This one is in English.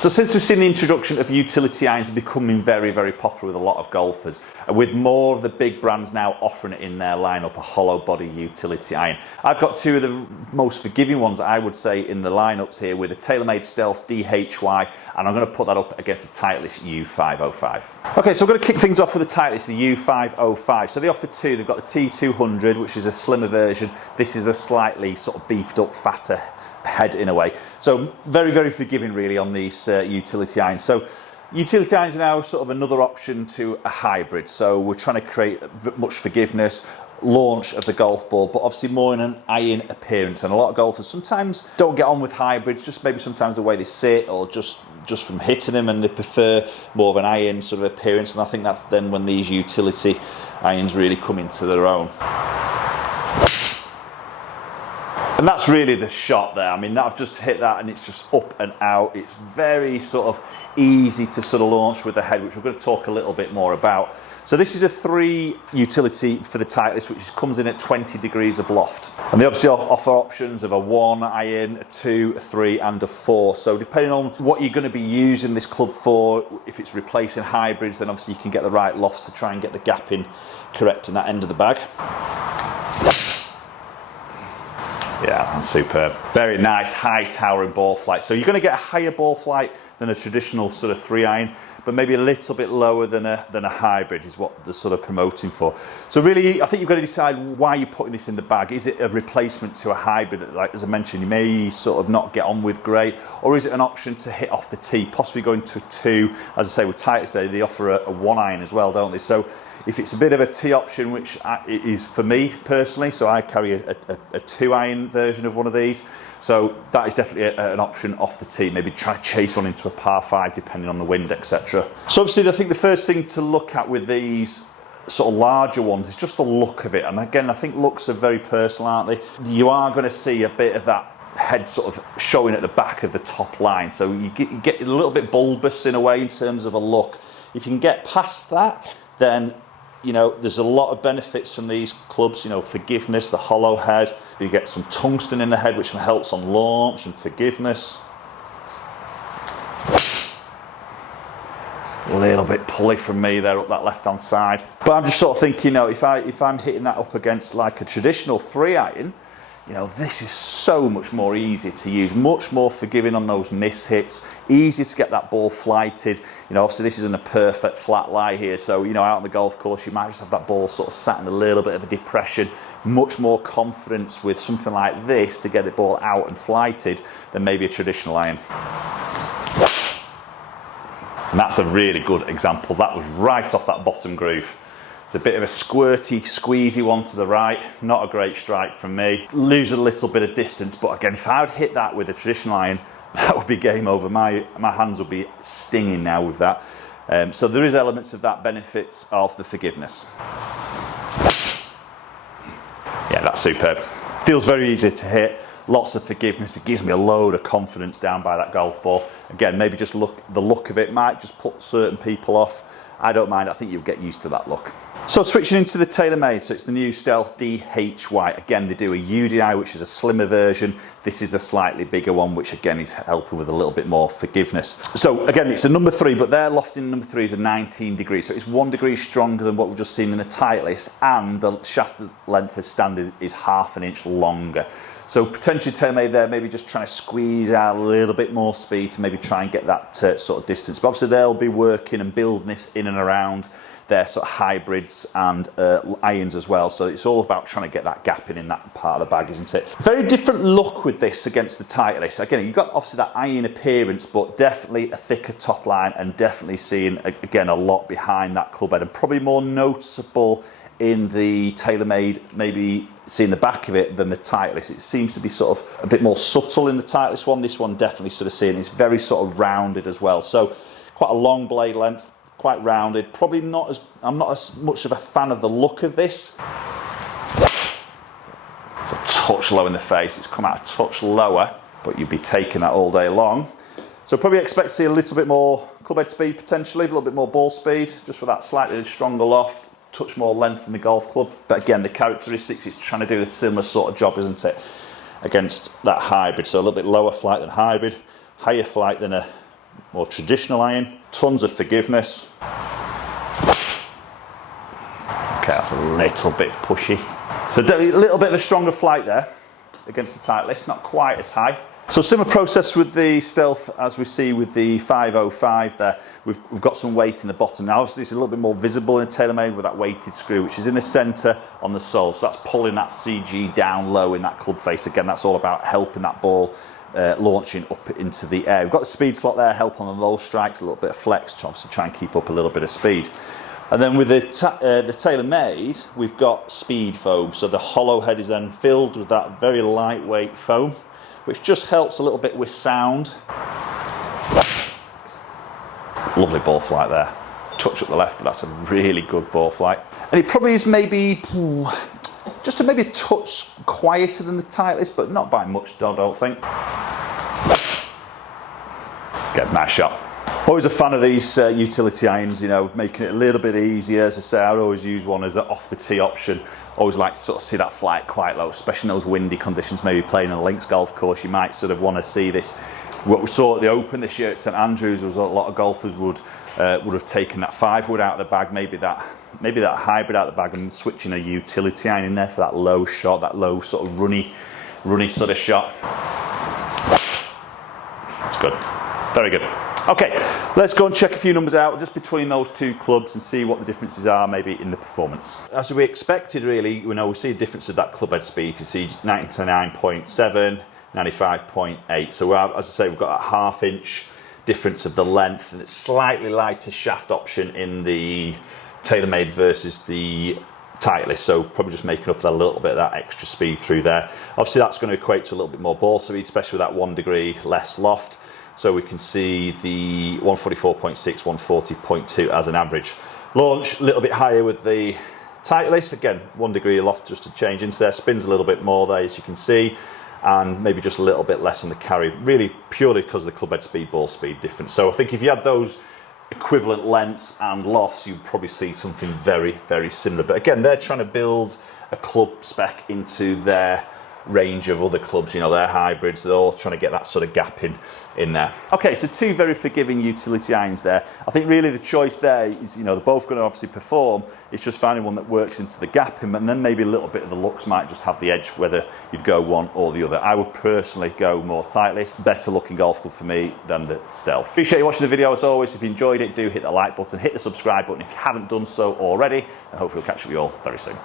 So since we've seen the introduction of utility irons becoming very, very popular with a lot of golfers, with more of the big brands now offering it in their lineup, a hollow body utility iron. I've got two of the most forgiving ones, I would say, in the lineups here with a TaylorMade Stealth DHY, and I'm going to put that up against the Titleist U505. Okay, so I'm going to kick things off with the Titleist, the U505. So they offer two. They've got the T200, which is a slimmer version. This is the slightly sort of beefed up, fatter head in a way. So very, very forgiving really on these utility irons. So utility irons are now sort of another option to a hybrid. So we're trying to create much forgiveness, launch of the golf ball, but obviously more in an iron appearance. And a lot of golfers sometimes don't get on with hybrids, just maybe sometimes the way they sit or just from hitting them, and they prefer more of an iron sort of appearance. And I think that's then when these utility irons really come into their own. And that's really the shot there. I mean, I've just hit that and it's just up and out. It's very sort of easy to sort of launch with the head, which we're going to talk a little bit more about. So this is a 3 utility for the Titleist, which comes in at 20 degrees of loft. And they obviously offer options of a 1 iron, a 2, a 3 and a 4. So depending on what you're going to be using this club for, if it's replacing hybrids, then obviously you can get the right lofts to try and get the gap in correct in that end of the bag. Yeah, that's superb. Very nice, high towering ball flight. So you're going to get a higher ball flight than a traditional sort of 3 iron, but maybe a little bit lower than a hybrid is what they're sort of promoting for. So really, I think you've got to decide why you're putting this in the bag. Is it a replacement to a hybrid that, like as I mentioned, you may sort of not get on with great, or is it an option to hit off the tee, possibly going to a 2? As I say, with Titleist, they offer a 1 iron as well, don't they? So if it's a bit of a tee option, which it is for me personally, so I carry a 2 iron version of one of these, so that is definitely an option off the tee. Maybe try to chase one into a par 5 depending on the wind, etc. So obviously I think the first thing to look at with these sort of larger ones is just the look of it, and again I think looks are very personal, aren't they? You are going to see a bit of that head sort of showing at the back of the top line, so you get a little bit bulbous in a way in terms of a look. If you can get past that, then you know, there's a lot of benefits from these clubs, you know, forgiveness, the hollow head. You get some tungsten in the head, which helps on launch and forgiveness. A little bit pulley from me there up that left-hand side. But I'm just sort of thinking, you know, if I'm hitting that up against like a traditional 3 iron, you know, this is so much more easy to use, much more forgiving on those miss hits, easy to get that ball flighted. You know, obviously this isn't a perfect flat lie here, so, you know, out on the golf course, you might just have that ball sort of sat in a little bit of a depression. Much more confidence with something like this to get the ball out and flighted than maybe a traditional iron. And that's a really good example. That was right off that bottom groove. It's a bit of a squirty, squeezy one to the right. Not a great strike from me. Lose a little bit of distance, but again, if I would hit that with a traditional iron, that would be game over. My hands would be stinging now with that. So there is elements of that benefits of the forgiveness. Yeah, that's superb. Feels very easy to hit. Lots of forgiveness. It gives me a load of confidence down by that golf ball. Again, maybe just the look of it might just put certain people off. I don't mind. I think you'll get used to that look. So switching into the TaylorMade, so it's the new Stealth DHY. Again, they do a UDI, which is a slimmer version. This is the slightly bigger one, which again is helping with a little bit more forgiveness. So again, it's a number 3, but their loft in number 3 is a 19 degrees. So it's 1 degree stronger than what we've just seen in the Titleist, and the shaft length as standard is ½ an inch longer. So potentially TaylorMade there, maybe just trying to squeeze out a little bit more speed to maybe try and get that sort of distance. But obviously they'll be working and building this in and around their sort of hybrids and irons as well. So it's all about trying to get that gap in that part of the bag, isn't it? Very different look with this against the Titleist. Again, you've got obviously that iron appearance, but definitely a thicker top line and definitely seeing, again, a lot behind that club head, and probably more noticeable in the TaylorMade, maybe seeing the back of it, than the Titleist. It seems to be sort of a bit more subtle in the Titleist one. This one definitely sort of seeing it's very sort of rounded as well. So quite a long blade length, quite rounded. Probably not as, I'm not as much of a fan of the look of this. It's a touch low in the face. It's come out a touch lower, but you'd be taking that all day long. So probably expect to see a little bit more clubhead speed potentially, a little bit more ball speed, just with that slightly stronger loft. Touch more length in the golf club, but again the characteristics is trying to do the similar sort of job, isn't it, against that hybrid. So a little bit lower flight than hybrid, higher flight than a more traditional iron. Tons of forgiveness. Okay, that's a little bit pushy. So a little bit of a stronger flight there against the Titleist, not quite as high. So similar process with the Stealth as we see with the 505 there. We've got some weight in the bottom. Now obviously it's a little bit more visible in TaylorMade with that weighted screw, which is in the centre on the sole. So that's pulling that CG down low in that club face. Again, that's all about helping that ball launching up into the air. We've got the speed slot there, help on the low strikes, a little bit of flex to obviously try and keep up a little bit of speed. And then with the TaylorMade, we've got speed foam. So the hollow head is then filled with that very lightweight foam, which just helps a little bit with sound. Lovely ball flight there. Touch up the left, but that's a really good ball flight. And it probably is maybe just a touch quieter than the Titleist, but not by much, I don't think. Get nice shot. Always a fan of these utility irons, you know, making it a little bit easier. As I say, I'd always use one as an off the tee option. Always like to sort of see that flight quite low, especially in those windy conditions, maybe playing on a links golf course. You might sort of want to see this. What we saw at the Open this year at St Andrews was a lot of golfers would have taken that 5-wood out of the bag, maybe that hybrid out of the bag, and switching a utility iron in there for that low shot, that low sort of runny sort of shot. It's good, very good. Okay, let's go and check a few numbers out just between those two clubs and see what the differences are maybe in the performance. As we expected really, we see a difference of that club head speed. You can see 99.7, 95.8. So as I say, we've got a ½ inch difference of the length, and it's slightly lighter shaft option in the TaylorMade versus the Titleist, so probably just making up for a little bit of that extra speed through there. Obviously that's going to equate to a little bit more ball speed, especially with that 1 degree less loft. So we can see the 144.6, 140.2 as an average. Launch a little bit higher with the Titleist. Again, 1 degree loft just to change into there. Spins a little bit more there, as you can see, and maybe just a little bit less on the carry, really purely because of the club head speed, ball speed difference. So I think if you had those equivalent lengths and lofts, you'd probably see something very, very similar. But again, they're trying to build a club spec into their range of other clubs, you know, they're hybrids, they're all trying to get that sort of gap in there. Okay, so two very forgiving utility irons there. I think really the choice there is, you know, they're both going to obviously perform. It's just finding one that works into the gap, and then maybe a little bit of the looks might just have the edge whether you'd go one or the other. I would personally go more Titleist, better looking golf club for me than the Stealth. Appreciate you watching the video as always. If you enjoyed it, do hit the like button, hit the subscribe button if you haven't done so already, and hopefully we'll catch up with you all very soon.